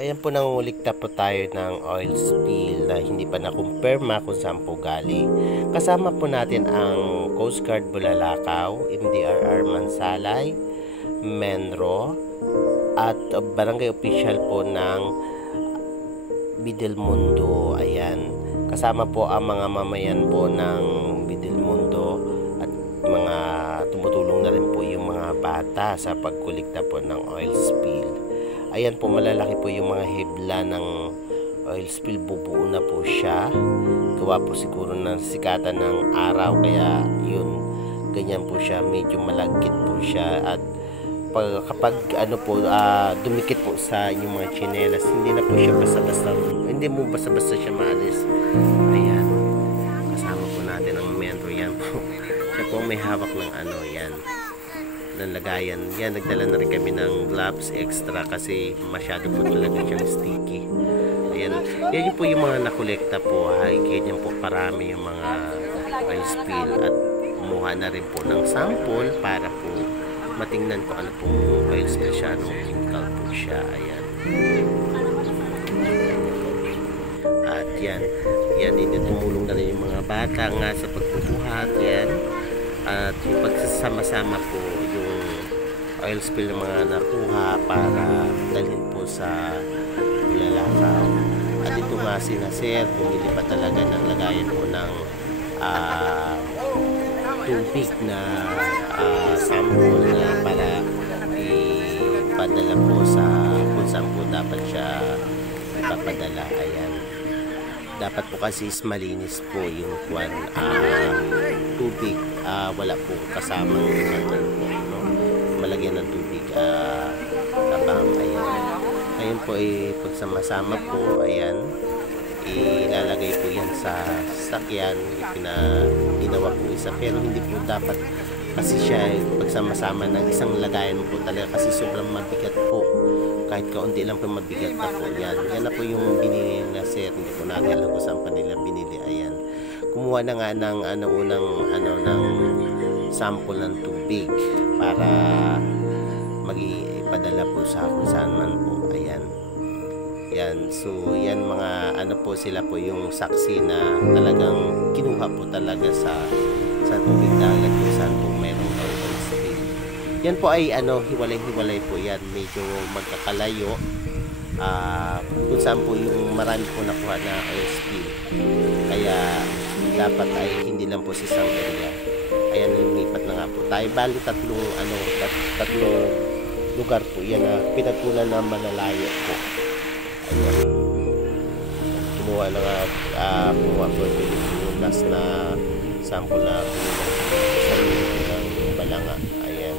Ayan po, nangungulikta po tayo ng oil spill na hindi pa nakumpirma kung saan po galing. Kasama po natin ang Coast Guard Bulalakaw, MDRR Mansalay, Menro, at barangay official po ng Bidilmundo. Ayan. Kasama po ang mga mamayan po ng Bidilmundo at mga tumutulong na rin po yung mga bata sa pagkulikta po ng oil spill. Ayan po, malalaki po yung mga hibla ng oil spill. Bubuo na po siya. Gawa po siguro ng sikatan ng araw. Kaya yun, ganyan po siya. Medyo malagkit po siya. At kapag ano po, dumikit po sa inyong mga tsinelas, hindi na po siya basta-basta. Hindi mo basta-basta siya maalis. Ayan. Kasama po natin ang mentor. Yan po. Siya po may hawak ng ano. Yan. Ng lagayan. Yan, nagdala na rin kami ng gloves extra kasi masyado po talaga siyang sticky. Ayan. Yan po yung mga nakolekta po. Ay, ganyan po parami yung mga oil spill at kumuha na rin po ng sample para po matingnan ko ano pong oil spill siya, anong chemical po siya. Ayan. At yan. Yan, tumulong na rin yung mga bata nga sa pagbubuhat. Yan. At yung pagsasama-sama po yung oil spill ng mga nakuha para dalhin po sa Bulalakaw. At ito nga si Nasir, bumili pa talaga ng lagayan po ng tubig na sample na para ipadala po sa kung saan po dapat siya ipapadala. Ayan. Dapat po kasi malinis po yung tubig, wala po kasamang ano po, no? Malagyan ng tubig, tabang. Ayan. Ngayon po ay pagsama-sama po, ayan, ilalagay po yan sa sasakyan, ginawa po isa, pero hindi po dapat kasi siya pagsama-sama ng isang lagayan po talaga kasi sobrang mabigat po. Kahit kaunti lang po mabigat na po yan. Yan na po yung binili na set. Hindi po natin alam kung saan pa nila binili. Ayan. Kumuha na nga ng ng sample ng tubig para ipadala po sa kung saan man po. Ayan. Yan. So, yan mga po sila po yung saksi na talagang kinuha po talaga sa tubig dagat kung saan po mayroong oil spill. Yan po ay hiwalay-hiwalay po yan. Medyo magkakalayo. Kung saan po yung marami po nakuha na oil spill. Kaya dapat ay hindi lang po sa isang area. Ayan, lumipat na nga po tayo. Bali tatlong lugar po. Yan na pinagkunan na malalayo po. Ayan. Kumuha na nga kumuha po yung last na sample na kumuha sa ng balanga. Ayan.